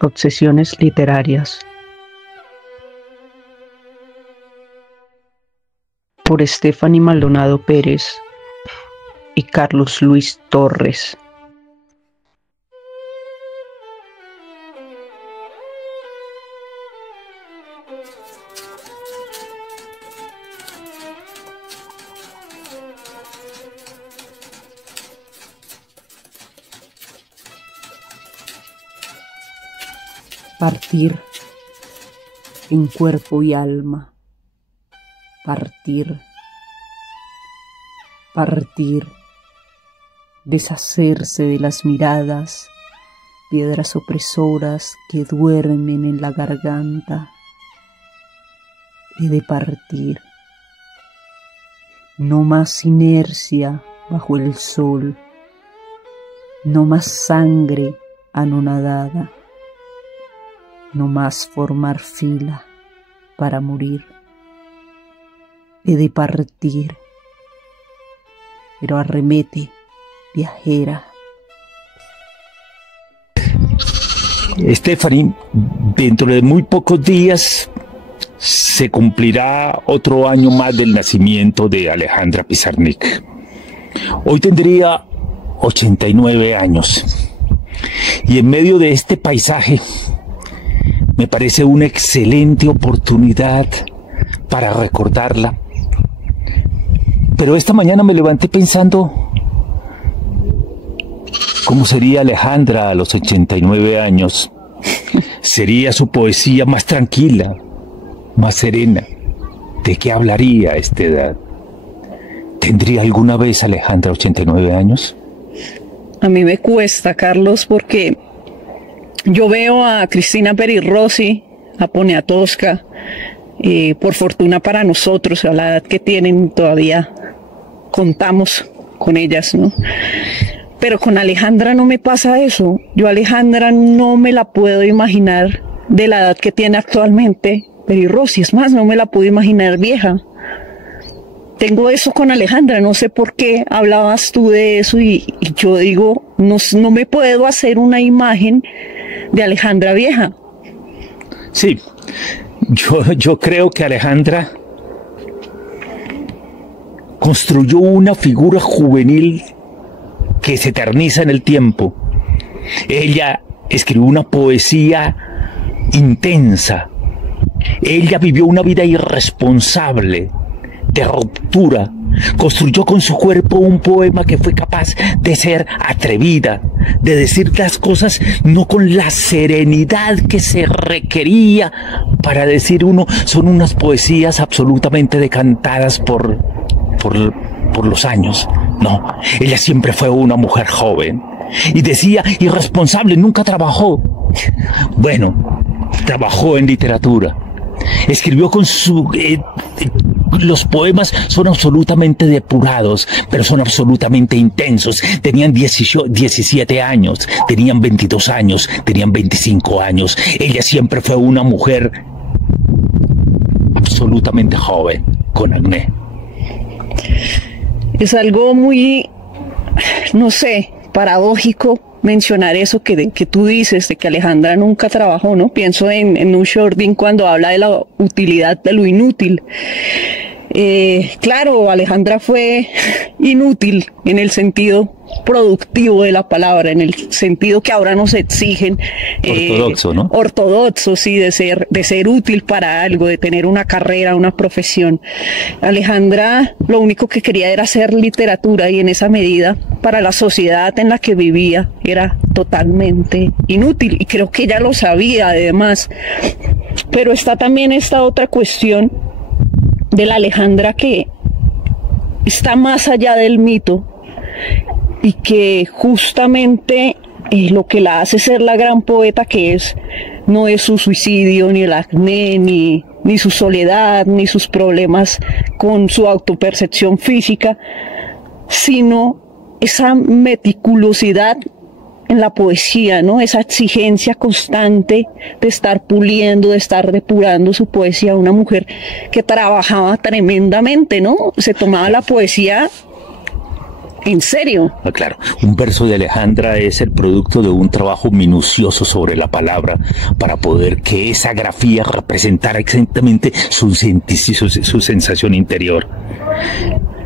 Obsesiones literarias. Por Stephanie Maldonado Pérez y Carlos Luis Torres. Partir en cuerpo y alma, partir, deshacerse de las miradas, piedras opresoras que duermen en la garganta. He de partir, no más inercia bajo el sol, no más sangre anonadada. No más formar fila para morir. He de partir, pero arremete, viajera. Stephanie, dentro de muy pocos días se cumplirá otro año más del nacimiento de Alejandra Pizarnik. Hoy tendría 89 años. Y en medio de este paisaje me parece una excelente oportunidad para recordarla. Pero esta mañana me levanté pensando cómo sería Alejandra a los 89 años. Sería su poesía más tranquila, más serena. ¿De qué hablaría a esta edad? ¿Tendría alguna vez Alejandra 89 años? A mí me cuesta, Carlos, porque yo veo a Cristina Peri Rossi, a Poniatowska, por fortuna para nosotros, a la edad que tienen todavía contamos con ellas, ¿no? Pero con Alejandra no me pasa eso. Yo a Alejandra no me la puedo imaginar de la edad que tiene actualmente Peri Rossi. Es más, no me la puedo imaginar vieja. Tengo eso con Alejandra, no sé por qué hablabas tú de eso y yo digo, no me puedo hacer una imagen de Alejandra vieja. Sí, yo creo que Alejandra construyó una figura juvenil que se eterniza en el tiempo. Ella escribió una poesía intensa. Ella vivió una vida irresponsable, de ruptura. Construyó con su cuerpo un poema que fue capaz de ser atrevida, de decir las cosas no con la serenidad que se requería para decir uno. Son unas poesías absolutamente decantadas por los años. No, ella siempre fue una mujer joven. Y decía, irresponsable, nunca trabajó. Bueno, trabajó en literatura. Escribió con su... los poemas son absolutamente depurados, pero son absolutamente intensos. Tenían 17 años, tenían 22 años, tenían 25 años. Ella siempre fue una mujer absolutamente joven, con acné. Es algo muy, no sé, paradójico mencionar eso que tú dices, de que Alejandra nunca trabajó, ¿no? Pienso en un Shorting cuando habla de la utilidad de lo inútil. Claro, Alejandra fue inútil en el sentido productivo de la palabra, en el sentido que ahora nos exigen. Ortodoxo, ¿no? Ortodoxo, sí, de ser útil para algo, de tener una carrera, una profesión. Alejandra lo único que quería era hacer literatura y en esa medida, para la sociedad en la que vivía, era totalmente inútil y creo que ella lo sabía además. Pero está también esta otra cuestión de la Alejandra que está más allá del mito y que justamente lo que la hace ser la gran poeta que es, no es su suicidio, ni el acné, ni su soledad, ni sus problemas con su autopercepción física, sino esa meticulosidad en la poesía, ¿no? Esa exigencia constante de estar puliendo, de estar depurando su poesía. Una mujer que trabajaba tremendamente, ¿no? Se tomaba la poesía ¿En serio? Ah, claro, un verso de Alejandra es el producto de un trabajo minucioso sobre la palabra para poder que esa grafía representara exactamente su sensación interior.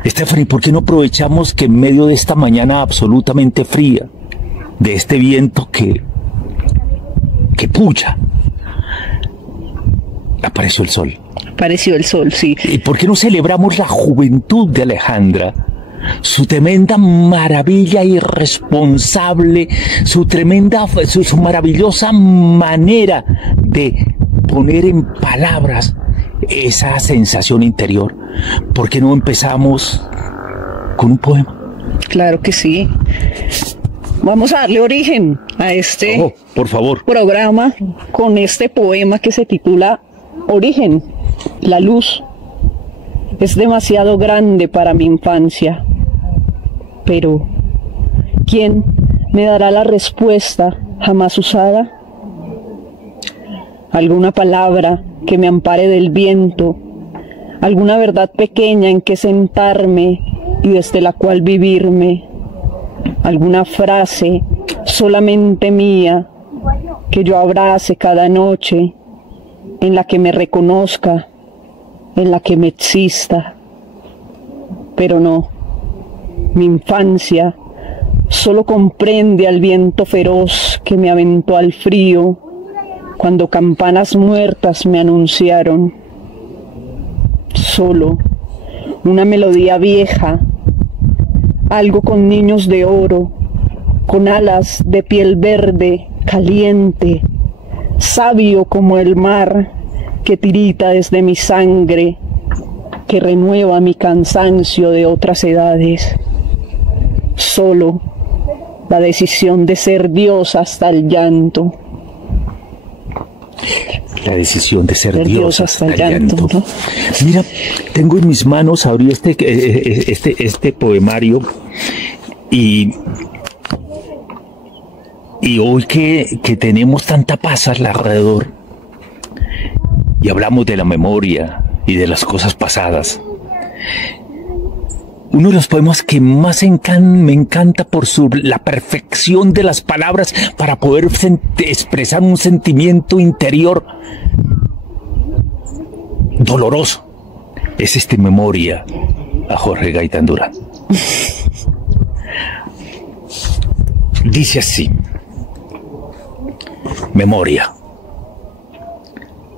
Stephanie, ¿por qué no aprovechamos que en medio de esta mañana absolutamente fría, de este viento que pucha, apareció el sol? Apareció el sol, sí. ¿Y por qué no celebramos la juventud de Alejandra? Su tremenda maravilla irresponsable, su maravillosa manera de poner en palabras esa sensación interior. ¿Por qué no empezamos con un poema? Claro que sí. Vamos a darle origen a este por favor, programa con este poema que se titula Origen. La luz es demasiado grande para mi infancia, pero ¿quién me dará la respuesta jamás usada? ¿Alguna palabra que me ampare del viento? ¿Alguna verdad pequeña en que sentarme y desde la cual vivirme? ¿Alguna frase solamente mía que yo abrace cada noche, en la que me reconozca, en la que me exista? Pero no, mi infancia solo comprende al viento feroz que me aventó al frío cuando campanas muertas me anunciaron. Solo una melodía vieja, algo con niños de oro, con alas de piel verde, caliente, sabio como el mar que tirita desde mi sangre, que renueva mi cansancio de otras edades. Solo la decisión de ser Dios hasta el llanto. La decisión de ser Dios hasta el llanto. ¿No? Mira, tengo en mis manos, abrí este poemario y hoy que tenemos tanta paz alrededor y hablamos de la memoria y de las cosas pasadas, uno de los poemas que más me encanta por la perfección de las palabras para poder expresar un sentimiento interior doloroso es Memoria, a Jorge Gaitán Durán. Dice así: Memoria,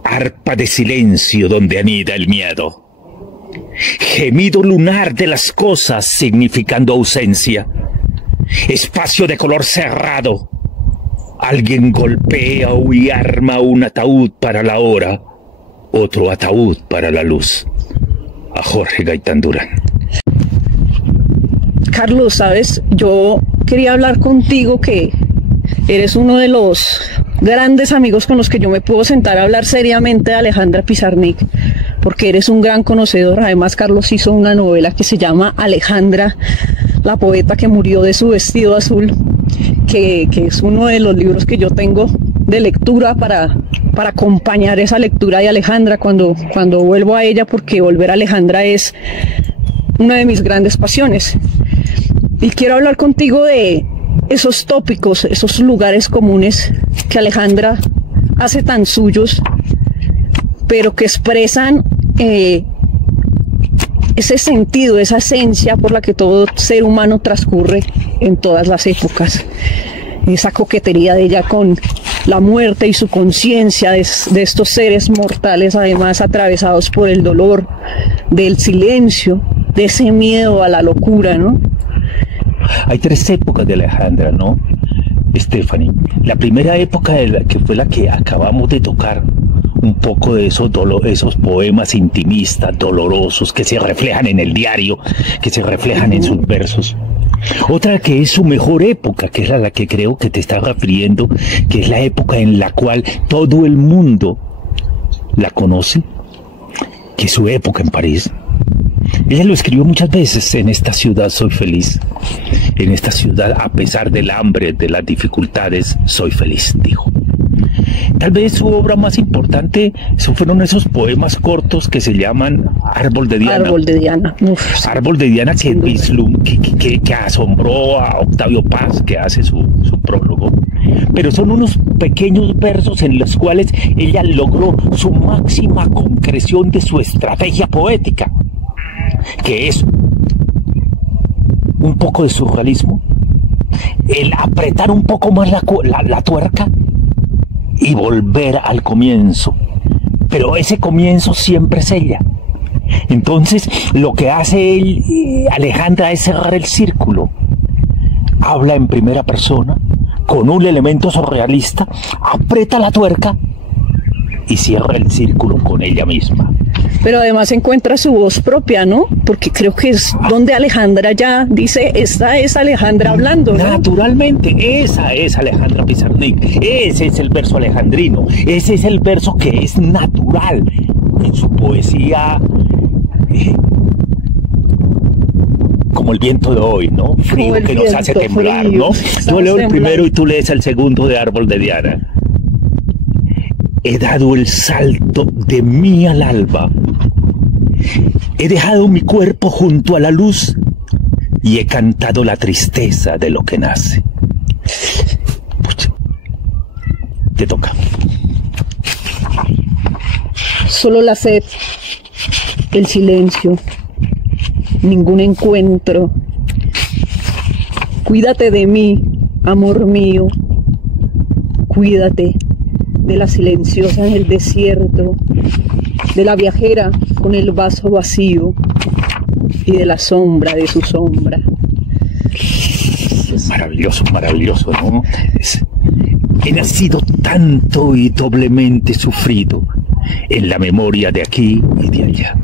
arpa de silencio donde anida el miedo, gemido lunar de las cosas significando ausencia, espacio de color cerrado, alguien golpea y arma un ataúd para la hora, otro ataúd para la luz. A Jorge Gaitán Durán. Carlos, sabes, yo quería hablar contigo, que eres uno de los grandes amigos con los que yo me puedo sentar a hablar seriamente de Alejandra Pizarnik, porque eres un gran conocedor. Además, Carlos hizo una novela que se llama Alejandra, la poeta que murió de su vestido azul, que es uno de los libros que yo tengo de lectura para acompañar esa lectura de Alejandra cuando vuelvo a ella, porque volver a Alejandra es una de mis grandes pasiones. Y quiero hablar contigo de esos tópicos, esos lugares comunes que Alejandra hace tan suyos, pero que expresan ese sentido, esa esencia por la que todo ser humano transcurre en todas las épocas. Esa coquetería de ella con la muerte y su conciencia de estos seres mortales, además atravesados por el dolor, del silencio, de ese miedo a la locura, ¿no? Hay tres épocas de Alejandra, ¿no, Stephanie? La primera época, que fue la que acabamos de tocar, un poco de esos poemas intimistas, dolorosos, que se reflejan en el diario, que se reflejan en sus versos. Otra que es su mejor época, que es la que creo que te estás refiriendo, que es la época en la cual todo el mundo la conoce, que es su época en París. Ella lo escribió muchas veces: en esta ciudad soy feliz, en esta ciudad a pesar del hambre, de las dificultades, soy feliz, dijo. Tal vez su obra más importante fueron esos poemas cortos que se llaman Árbol de Diana. Árbol de Diana. Uf, Árbol de Diana que asombró a Octavio Paz, que hace su prólogo. Pero son unos pequeños versos en los cuales ella logró su máxima concreción de su estrategia poética, que es un poco de surrealismo, el apretar un poco más la tuerca y volver al comienzo, pero ese comienzo siempre es ella. Entonces lo que hace Alejandra es cerrar el círculo, habla en primera persona con un elemento surrealista, aprieta la tuerca y cierra el círculo con ella misma. Pero además encuentra su voz propia, ¿no? Porque creo que es donde Alejandra ya dice, esta es Alejandra hablando, ¿no? Naturalmente, esa es Alejandra Pizarnik, ese es el verso alejandrino, ese es el verso que es natural en su poesía, como el viento de hoy, ¿no? Frío que nos hace temblar, ¿no? Yo leo el primero y tú lees el segundo de Árbol de Diana. He dado el salto de mí al alba. He dejado mi cuerpo junto a la luz y he cantado la tristeza de lo que nace. Pucha. Te toca. Solo la sed, el silencio, ningún encuentro. Cuídate de mí, amor mío. Cuídate de la silenciosa en el desierto, de la viajera con el vaso vacío y de la sombra de su sombra. Maravilloso, maravilloso, ¿no? He nacido tanto y doblemente sufrido en la memoria de aquí y de allá.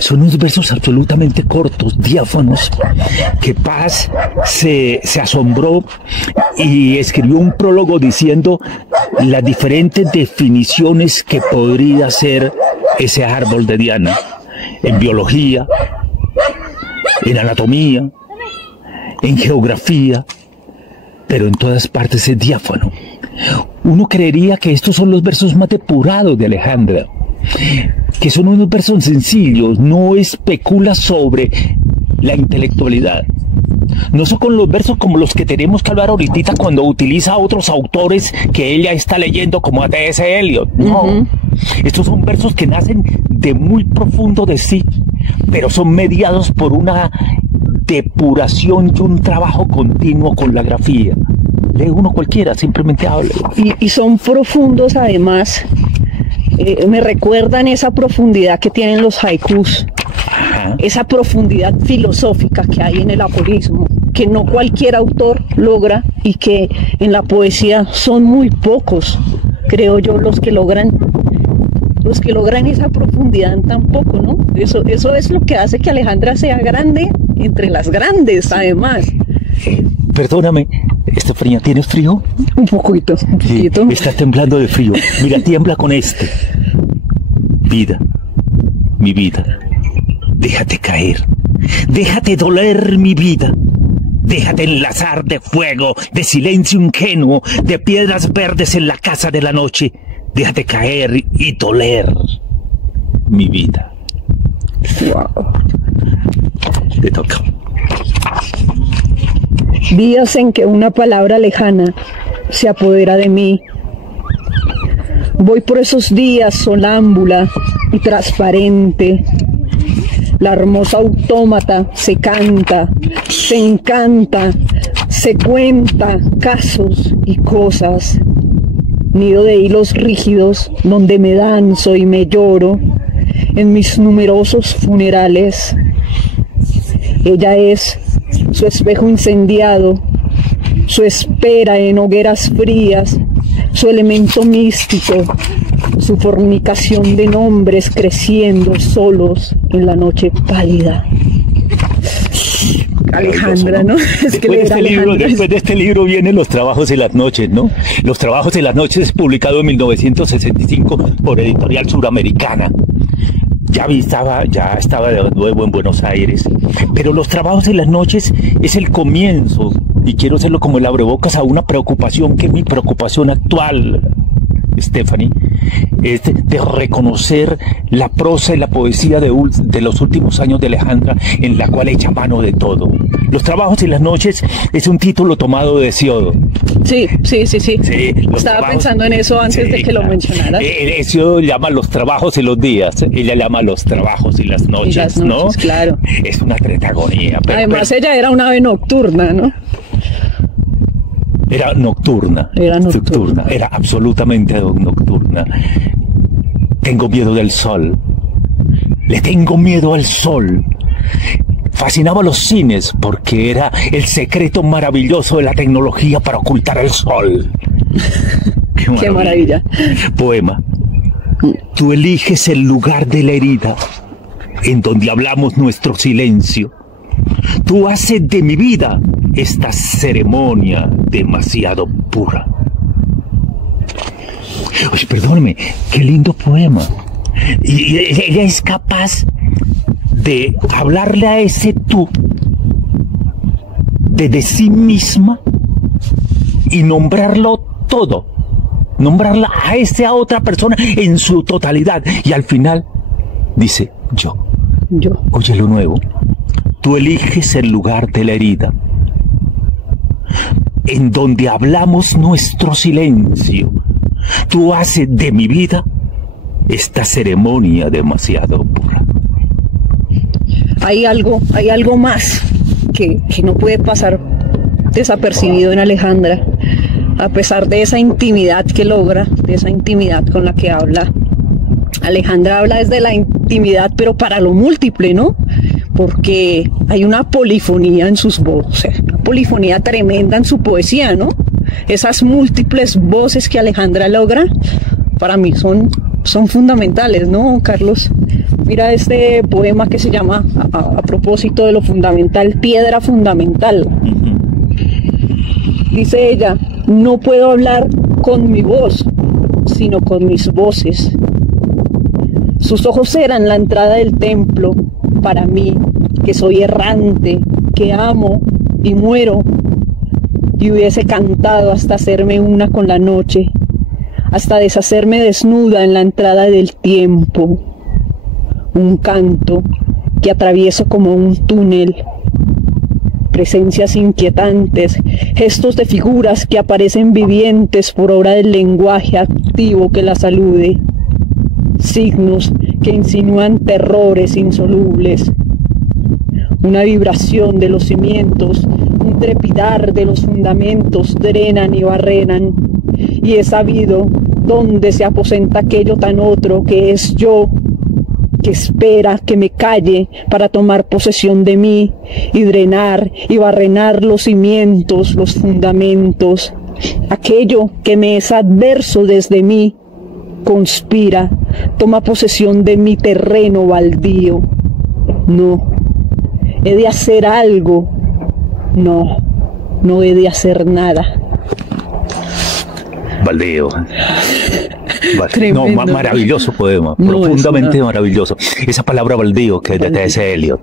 Son unos versos absolutamente cortos, diáfanos, que Paz se asombró y escribió un prólogo diciendo las diferentes definiciones que podría ser ese árbol de Diana, en biología, en anatomía, en geografía, pero en todas partes es diáfano. Uno creería que estos son los versos más depurados de Alejandra, que son unos versos sencillos, no especula sobre la intelectualidad. No son con los versos como los que tenemos que hablar ahorita cuando utiliza a otros autores que ella está leyendo como a T.S. Eliot. No, estos son versos que nacen de muy profundo de sí, pero son mediados por una depuración y un trabajo continuo con la grafía. Lee uno cualquiera, simplemente habla. Y son profundos además. Me recuerdan esa profundidad que tienen los haikus, esa profundidad filosófica que hay en el aforismo, que no cualquier autor logra y que en la poesía son muy pocos, creo yo, los que logran esa profundidad en tan poco, ¿no? Eso es lo que hace que Alejandra sea grande entre las grandes, además. Perdóname, Estefanía, ¿tienes frío? Un poquito. Sí, estás temblando de frío. Mira, tiembla con este. Vida, mi vida, déjate caer, déjate doler mi vida, déjate enlazar de fuego, de silencio ingenuo, de piedras verdes en la casa de la noche, déjate caer y doler mi vida. Wow. Te toca. Días en que una palabra lejana se apodera de mí. Voy por esos días sonámbula y transparente. La hermosa autómata se canta, se encanta, se cuenta casos y cosas. Nido de hilos rígidos donde me danzo y me lloro en mis numerosos funerales. Ella es su espejo incendiado, su espera en hogueras frías, su elemento místico, su fornicación de nombres creciendo solos en la noche pálida. Alejandra, ¿no? Después de este libro vienen Los Trabajos de las Noches, ¿no? Los Trabajos de las Noches es publicado en 1965 por Editorial Suramericana. Ya estaba de nuevo en Buenos Aires, pero Los Trabajos de las Noches es el comienzo, y quiero hacerlo como el abrebocas a una preocupación que es mi preocupación actual, Stephanie, es de reconocer la prosa y la poesía de los últimos años de Alejandra, en la cual echa mano de todo. Los trabajos y las noches es un título tomado de Hesiodo. Sí. Estaba pensando en eso antes de que lo mencionaras. Hesiodo llama los trabajos y los días, ella llama los trabajos y las noches, ¿no? Claro. Es una tretagonía. Además ella era una ave nocturna, ¿no? Era nocturna. Era absolutamente nocturna. Tengo miedo del sol. Le tengo miedo al sol. Fascinaba los cines porque era el secreto maravilloso de la tecnología para ocultar el sol. Qué maravilla. Poema. Tú eliges el lugar de la herida en donde hablamos nuestro silencio. Tú haces de mi vida esta ceremonia demasiado pura. Oye, perdóneme, qué lindo poema. Y ella es capaz de hablarle a ese tú de sí misma y nombrarlo todo, nombrarla a esa otra persona en su totalidad, y al final dice yo. Oye, lo nuevo, tú eliges el lugar de la herida en donde hablamos nuestro silencio. Tú haces de mi vida esta ceremonia demasiado pura. Hay algo más que no puede pasar desapercibido en Alejandra, a pesar de esa intimidad que logra, de esa intimidad con la que habla. Alejandra habla desde la intimidad, pero para lo múltiple, ¿no? Porque hay una polifonía en sus voces, una polifonía tremenda en su poesía, ¿no? Esas múltiples voces que Alejandra logra, para mí son fundamentales, ¿no, Carlos? Mira este poema que se llama, a propósito de lo fundamental, Piedra Fundamental. Dice ella: no puedo hablar con mi voz, sino con mis voces. Sus ojos eran la entrada del templo para mí, que soy errante, que amo y muero, y hubiese cantado hasta hacerme una con la noche, hasta deshacerme desnuda en la entrada del tiempo. Un canto que atravieso como un túnel, presencias inquietantes, gestos de figuras que aparecen vivientes por obra del lenguaje activo que las alude, signos que insinúan terrores insolubles, una vibración de los cimientos, un trepidar de los fundamentos drenan y barrenan, y he sabido dónde se aposenta aquello tan otro que es yo, que espera que me calle para tomar posesión de mí y drenar y barrenar los cimientos, los fundamentos. Aquello que me es adverso desde mí conspira, toma posesión de mi terreno baldío. No, he de hacer algo. No he de hacer nada. Baldío. No, maravilloso poema, profundamente maravilloso. Esa palabra baldío que es de T.S. Eliot,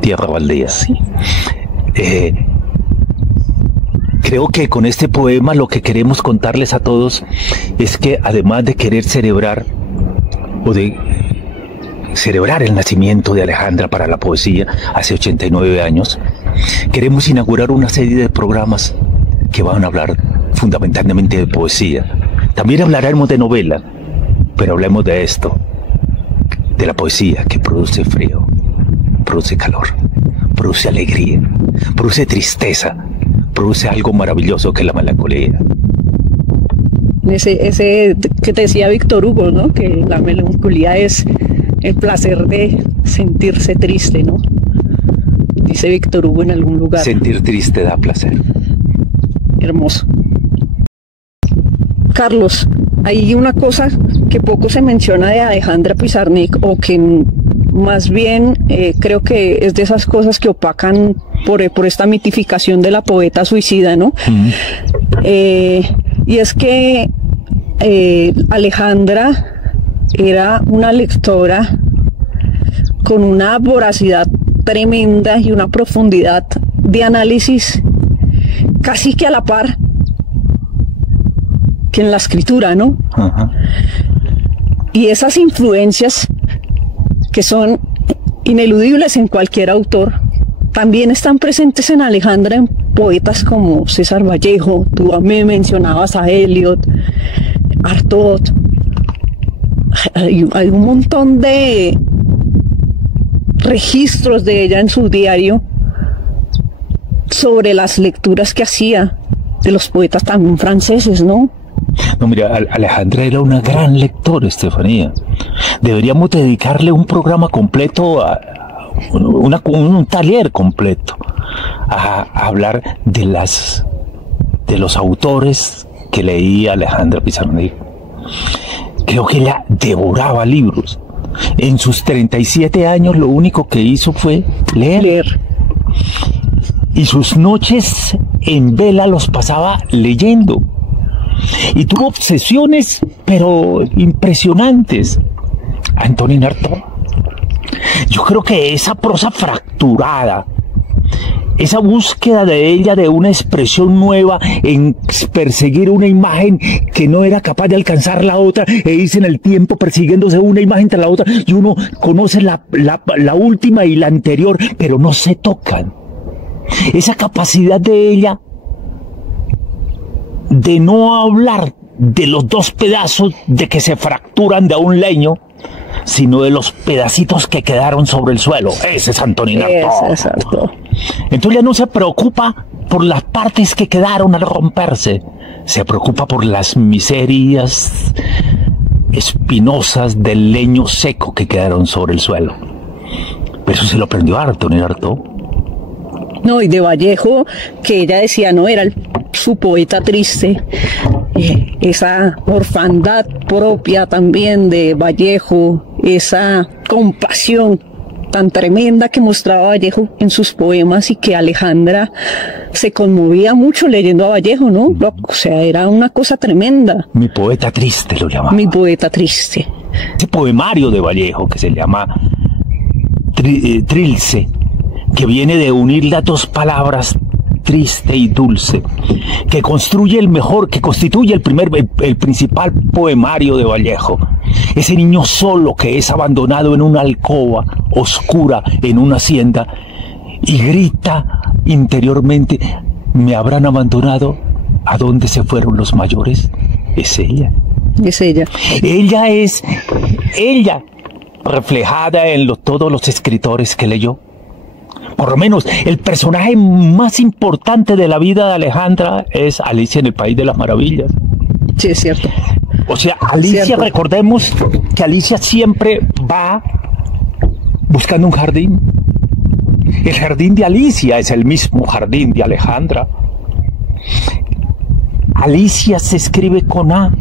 tierra baldía. Sí. Creo que con este poema lo que queremos contarles a todos es que, además de querer celebrar o de celebrar el nacimiento de Alejandra para la poesía hace 89 años, queremos inaugurar una serie de programas que van a hablar fundamentalmente de poesía. También hablaremos de novela, pero hablemos de esto, de la poesía que produce frío, produce calor, produce alegría, produce tristeza, produce algo maravilloso que es la melancolía. Ese que te decía Víctor Hugo, ¿no? Que la melancolía es el placer de sentirse triste, ¿no? Dice Víctor Hugo en algún lugar. Sentir triste da placer. Hermoso. Carlos, hay una cosa que poco se menciona de Alejandra Pizarnik, o que más bien creo que es de esas cosas que opacan por esta mitificación de la poeta suicida, ¿no? Y es que Alejandra era una lectora con una voracidad tremenda y una profundidad de análisis casi que a la par que en la escritura, ¿no? Ajá. Y esas influencias que son ineludibles en cualquier autor, también están presentes en Alejandra en poetas como César Vallejo. Tú a mí mencionabas a Eliot, Artaud. Hay un montón de registros de ella en su diario sobre las lecturas que hacía de los poetas también franceses, ¿no? No, mira, Alejandra era una gran lectora, Estefanía. Deberíamos dedicarle un programa completo, un taller completo, a hablar de los autores que leía Alejandra Pizarnik. Creo que ella devoraba libros. En sus 37 años lo único que hizo fue leer. Y sus noches en vela los pasaba leyendo. Y tuvo obsesiones, pero impresionantes. Antonin Artaud. Yo creo que esa prosa fracturada, esa búsqueda de ella de una expresión nueva en perseguir una imagen que no era capaz de alcanzar la otra, e irse en el tiempo persiguiéndose una imagen tras la otra, y uno conoce la última y la anterior, pero no se tocan. Esa capacidad de ella de no hablar de los dos pedazos de que se fracturan de un leño, sino de los pedacitos que quedaron sobre el suelo. Ese es Antonin Artaud. Exacto. Entonces ya no se preocupa por las partes que quedaron al romperse, se preocupa por las miserias espinosas del leño seco que quedaron sobre el suelo. Pero eso se lo aprendió a Antonin Artaud. No, y de Vallejo, que ella decía, no, era su poeta triste, esa orfandad propia también de Vallejo, esa compasión tan tremenda que mostraba Vallejo en sus poemas, y que Alejandra se conmovía mucho leyendo a Vallejo, ¿no? O sea, era una cosa tremenda. Mi poeta triste lo llamaba. Mi poeta triste. Ese poemario de Vallejo que se llama Trilce, que viene de unir las dos palabras triste y dulce, que constituye el principal poemario de Vallejo. Ese niño solo que es abandonado en una alcoba oscura en una hacienda y grita interiormente: ¿me habrán abandonado? ¿A dónde se fueron los mayores? Es ella. Es ella. Ella es ella, reflejada en todos los escritores que leyó. Por lo menos el personaje más importante de la vida de Alejandra es Alicia en el País de las Maravillas. Sí, es cierto. O sea, Alicia, cierto. Recordemos que Alicia siempre va buscando un jardín. El jardín de Alicia es el mismo jardín de Alejandra. Alicia se escribe con A.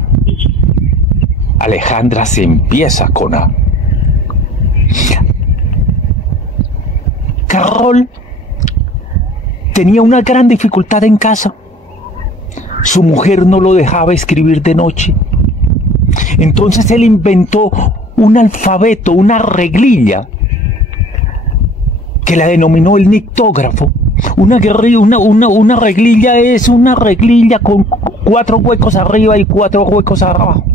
Alejandra se empieza con A. Carroll tenía una gran dificultad en casa. Su mujer no lo dejaba escribir de noche. Entonces él inventó un alfabeto, una reglilla, que la denominó el nictógrafo. Una reglilla es una reglilla con 4 huecos arriba y 4 huecos abajo.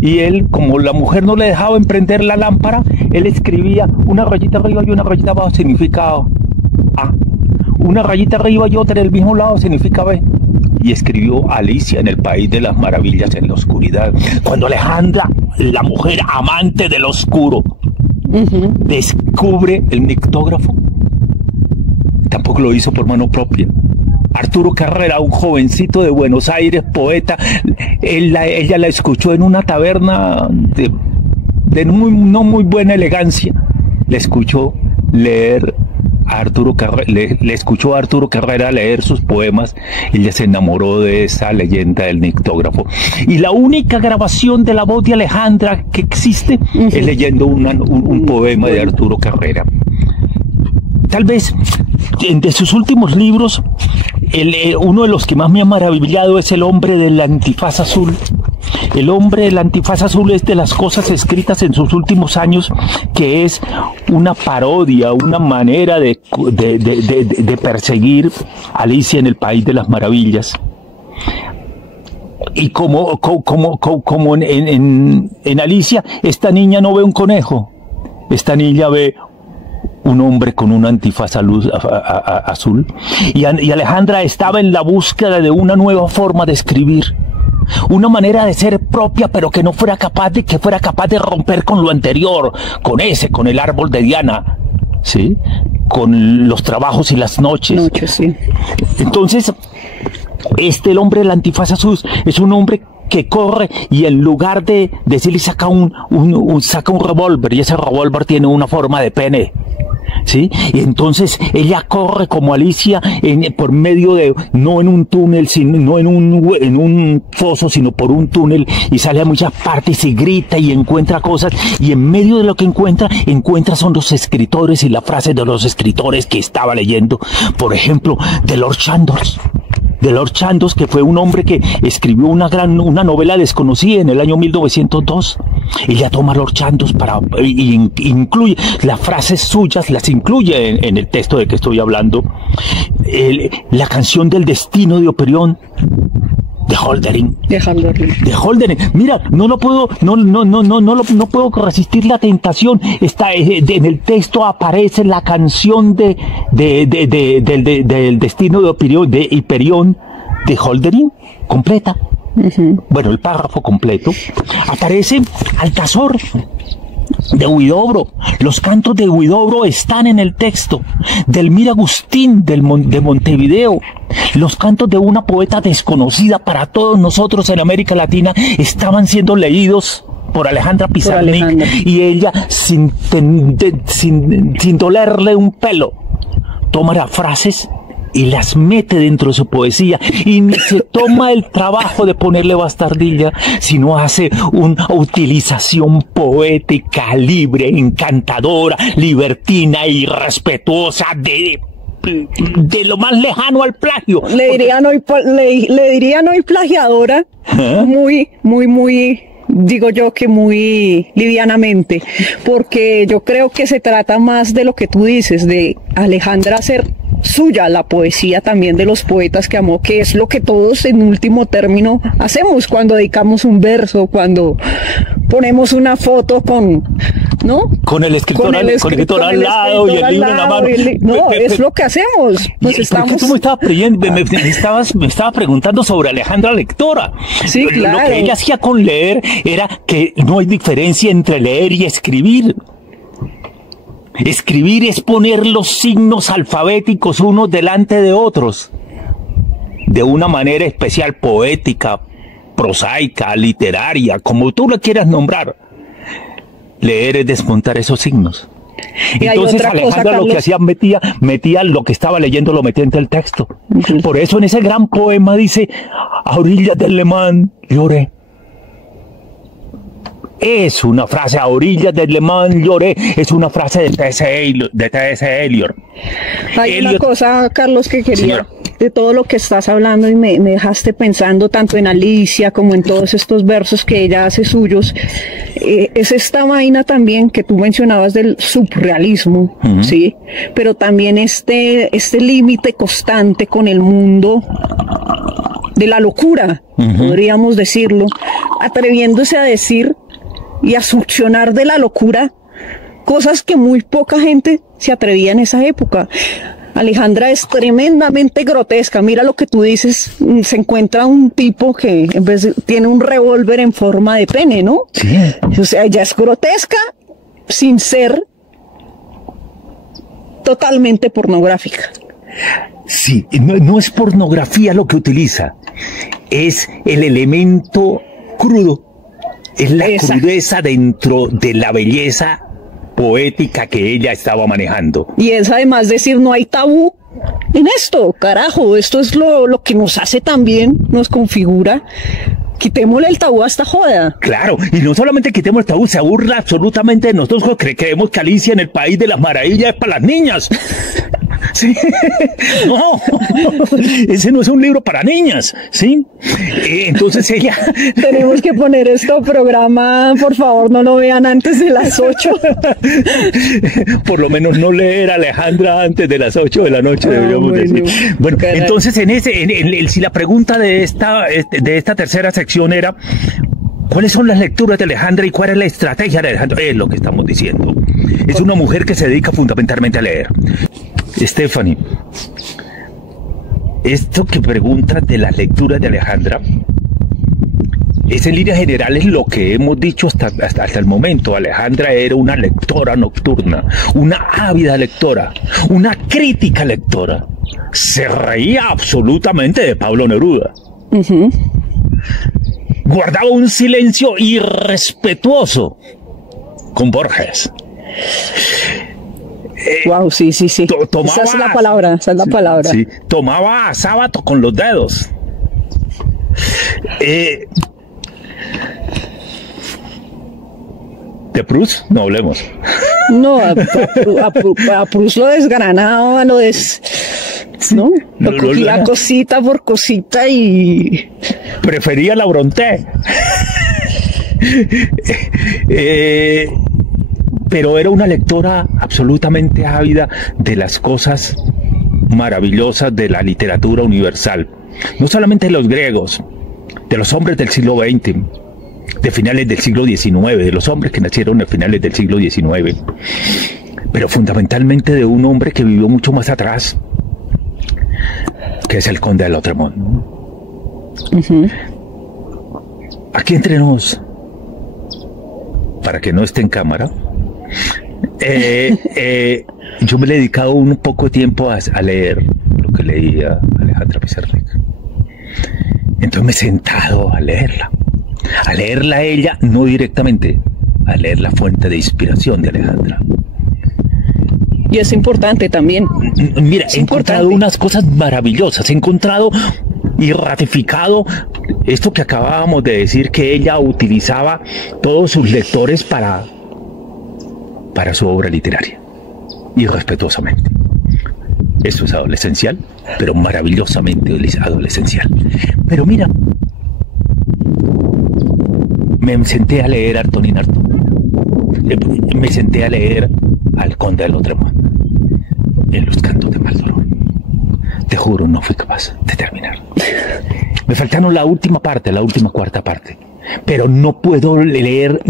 Y él, como la mujer no le dejaba emprender la lámpara, él escribía una rayita arriba y una rayita abajo, significa A. Una rayita arriba y otra en el mismo lado significa B. Y escribió Alicia en el País de las Maravillas en la oscuridad. Cuando Alejandra, la mujer amante del oscuro, descubre el nictógrafo, tampoco lo hizo por mano propia. Arturo Carrera, un jovencito de Buenos Aires, poeta, ella la escuchó en una taberna de no muy buena elegancia. Le escuchó leer a Arturo Carrera, le escuchó a Arturo Carrera leer sus poemas, y ella se enamoró de esa leyenda del nictógrafo. Y la única grabación de la voz de Alejandra que existe es leyendo un poema de Arturo Carrera. Tal vez de sus últimos libros, uno de los que más me ha maravillado es El hombre del antifaz azul. El hombre del antifaz azul es de las cosas escritas en sus últimos años, que es una parodia, una manera de perseguir a Alicia en el País de las Maravillas. Y como en Alicia, esta niña no ve un conejo, esta niña ve un hombre con un antifaz azul. Y Alejandra estaba en la búsqueda de una nueva forma de escribir, una manera de ser propia, pero que fuera capaz de romper con lo anterior, con el árbol de Diana, ¿sí? Con los trabajos y las noches. Sí. Entonces, el hombre del antifaz azul es un hombre que corre y en lugar de decirle saca un revólver, y ese revólver tiene una forma de pene, ¿sí? Y entonces ella corre como Alicia por medio de, no en un túnel, no en un foso, sino por un túnel, y sale a muchas partes y grita y encuentra cosas, y en medio de lo que encuentra son los escritores y las frases de los escritores que estaba leyendo. Por ejemplo, de Lord Chandos, que fue un hombre que escribió una novela desconocida en el año 1902. Ella toma Lord Chandos y incluye las frases suyas, las incluye en el texto de que estoy hablando. La canción del destino de Operión, de Hölderlin. Mira, no puedo resistir la tentación. En el texto aparece la canción del destino de Hiperión de Hölderlin, completa. Bueno, el párrafo completo. Aparece Altazor de Huidobro. Los cantos de Huidobro están en el texto. Delmira Agustín de Montevideo. Los cantos de una poeta desconocida para todos nosotros en América Latina estaban siendo leídos por Alejandra Pizarnik, y ella, sin dolerle un pelo, toma las frases y las mete dentro de su poesía, y ni se toma el trabajo de ponerle bastardilla, sino hace una utilización poética, libre, encantadora, libertina y respetuosa de lo más lejano al plagio. Le dirían hoy plagiadora, muy, digo yo que muy livianamente, porque yo creo que se trata más de lo que tú dices, de Alejandra hacer suya la poesía también de los poetas que amó, que es lo que todos en último término hacemos cuando dedicamos un verso, cuando ponemos una foto ¿no? Con el escritor al lado y el libro en la mano. Es lo que hacemos. Tú me estabas preguntando sobre Alejandra Lectora. Sí, claro. Lo que ella hacía con leer era que no hay diferencia entre leer y escribir. Escribir es poner los signos alfabéticos unos delante de otros, de una manera especial, poética, prosaica, literaria, como tú lo quieras nombrar. Leer es desmontar esos signos. Entonces Alejandra lo que hacía, metía lo que estaba leyendo, lo metía entre el texto. Por eso en ese gran poema dice: a orillas del Lemán lloré. Es una frase, a orillas del Lemán lloré, es una frase de T.S. Eliot. Hay una cosa, Carlos, que quería, señora, de todo lo que estás hablando, y me dejaste pensando tanto en Alicia como en todos estos versos que ella hace suyos, es esta vaina también que tú mencionabas del subrealismo, ¿sí? Pero también este límite constante con el mundo de la locura, podríamos decirlo, atreviéndose a decir y a succionar de la locura cosas que muy poca gente se atrevía en esa época. Alejandra es tremendamente grotesca. Mira lo que tú dices, se encuentra un tipo que en vez tiene un revólver en forma de pene, ¿no? Sí. O sea, ella es grotesca sin ser totalmente pornográfica. Sí, no es pornografía lo que utiliza, es el elemento crudo. Es la crudeza dentro de la belleza poética que ella estaba manejando. Y es además decir, no hay tabú en esto, carajo, esto es lo que nos hace también, nos configura. Quitémosle el tabú a esta joda. Claro, y no solamente quitemos el tabú, se burla absolutamente de nosotros, porque creemos que Alicia en el País de las Maravillas es para las niñas. Sí. No, ese no es un libro para niñas, ¿sí? Entonces ella... Tenemos que poner esto programa, por favor, no lo vean antes de las 8. Por lo menos no leer a Alejandra antes de las 8 de la noche, deberíamos decir. Bueno, caray. entonces si la pregunta de esta tercera sección era, ¿cuáles son las lecturas de Alejandra y cuál es la estrategia de Alejandra? Es lo que estamos diciendo. Es una mujer que se dedica fundamentalmente a leer. Stephanie, esto que pregunta de las lecturas de Alejandra es en líneas generales lo que hemos dicho hasta el momento. Alejandra era una lectora nocturna, una ávida lectora, una crítica lectora. Se reía absolutamente de Pablo Neruda. Guardaba un silencio irrespetuoso con Borges. Wow, sí. Tomaba, esa es la palabra, Sí, tomaba a sábado con los dedos. De Proust no hablemos. No, a Proust lo desgranaba, ¿no? Lo cogía cosita por cosita y... Prefería la Brontë. Pero era una lectora absolutamente ávida de las cosas maravillosas de la literatura universal. No solamente de los griegos, de los hombres del siglo XX, de finales del siglo XIX, de los hombres que nacieron a finales del siglo XIX, pero fundamentalmente de un hombre que vivió mucho más atrás, que es el conde de Lautréamont. Aquí entre nos, para que no esté en cámara, yo me he dedicado un poco de tiempo a leer lo que leía Alejandra Pizarnik. Entonces me he sentado a leerla a ella, no directamente, a leer la fuente de inspiración de Alejandra. Y es importante también. Mira, he encontrado unas cosas maravillosas, he encontrado y ratificado esto que acabábamos de decir, que ella utilizaba todos sus lectores para su obra literaria, y respetuosamente. Esto es adolescencial, pero maravillosamente adolescencial. Pero mira, me senté a leer a Artonin Artaud, me senté a leer al conde de Lautréamont en los cantos de Maldoror. Te juro, no fui capaz de terminar. Me faltaron la última parte, la última cuarta parte, pero no puedo leer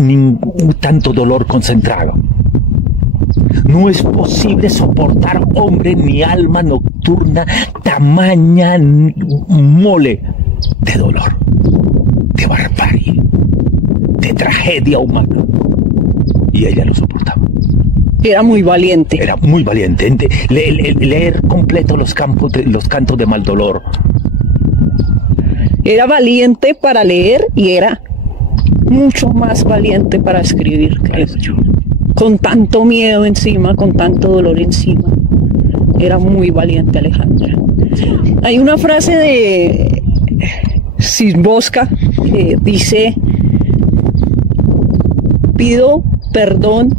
tanto dolor concentrado. No es posible soportar, hombre, ni alma nocturna, tamaña mole de dolor, de barbarie, de tragedia humana. Y ella lo soportaba. Era muy valiente. Era muy valiente. Leer completo los cantos de Maldoror. Era valiente para leer y era mucho más valiente para escribir, creo yo. Con tanto miedo encima, con tanto dolor encima. Era muy valiente Alejandra. Hay una frase de Szymborska que dice: pido perdón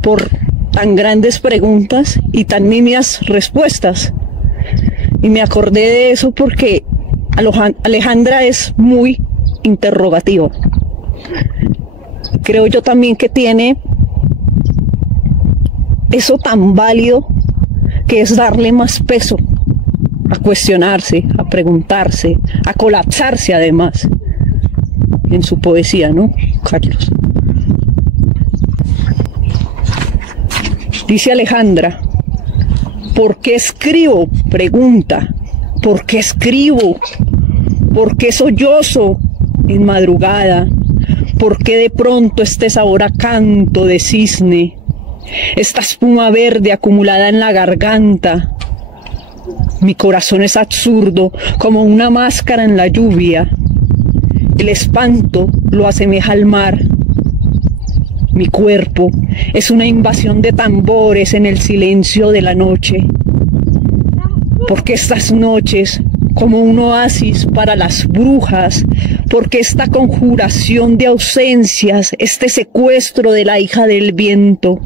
por tan grandes preguntas y tan nimias respuestas. Y me acordé de eso porque Alejandra es muy interrogativa. Creo yo también que tiene eso tan válido que es darle más peso a cuestionarse, a preguntarse, a colapsarse además en su poesía, ¿no, Carlos? Dice Alejandra: ¿por qué escribo? Pregunta. ¿Por qué escribo? ¿Por qué sollozo en madrugada? ¿Por qué de pronto este sabor a canto de cisne? Esta espuma verde acumulada en la garganta. Mi corazón es absurdo, como una máscara en la lluvia. El espanto lo asemeja al mar. Mi cuerpo es una invasión de tambores en el silencio de la noche. Porque estas noches, como un oasis para las brujas, porque esta conjuración de ausencias, este secuestro de la hija del viento.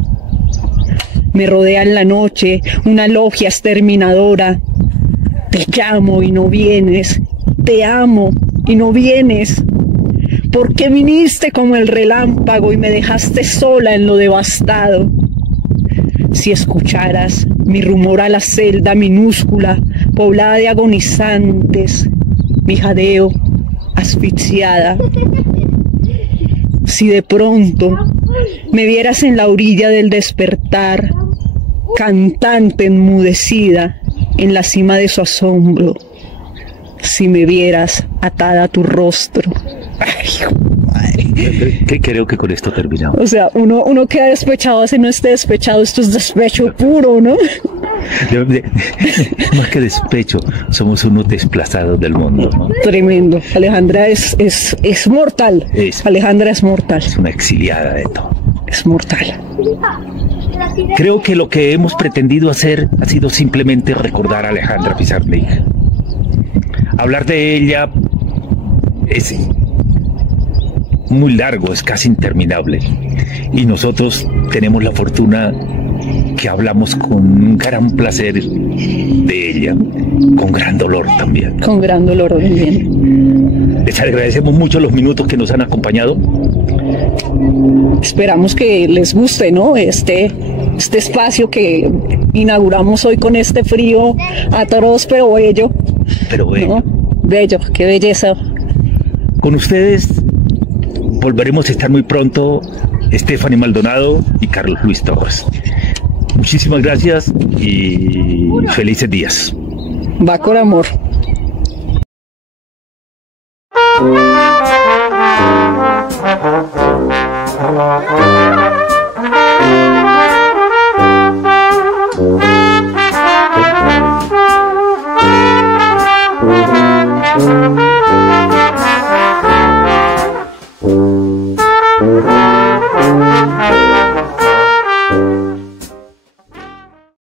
Me rodea en la noche una logia exterminadora. Te llamo y no vienes. Te amo y no vienes. ¿Por qué viniste como el relámpago y me dejaste sola en lo devastado? Si escucharas mi rumor a la celda minúscula, poblada de agonizantes, mi jadeo, asfixiada. Si de pronto me vieras en la orilla del despertar, cantante enmudecida en la cima de su asombro, si me vieras atada a tu rostro. Ay, madre. Que creo que con esto terminamos. O sea, uno queda despechado, así no esté despechado, esto es despecho puro, ¿no? Más que despecho, somos unos desplazados del mundo, ¿no? Tremendo. Alejandra es mortal. Alejandra es mortal. Es una exiliada de todo. Es mortal. Creo que lo que hemos pretendido hacer ha sido simplemente recordar a Alejandra Pizarnik. Hablar de ella es muy largo, es casi interminable. Y nosotros tenemos la fortuna que hablamos con un gran placer de ella, con gran dolor también. Con gran dolor también. Les agradecemos mucho los minutos que nos han acompañado. Esperamos que les guste, ¿no? Este espacio que inauguramos hoy con este frío atroz, pero bello. Pero bello. ¿No? Bello, qué belleza. Con ustedes volveremos a estar muy pronto, Stephanie Maldonado y Carlos Luis Torres. Muchísimas gracias y felices días. Va con amor.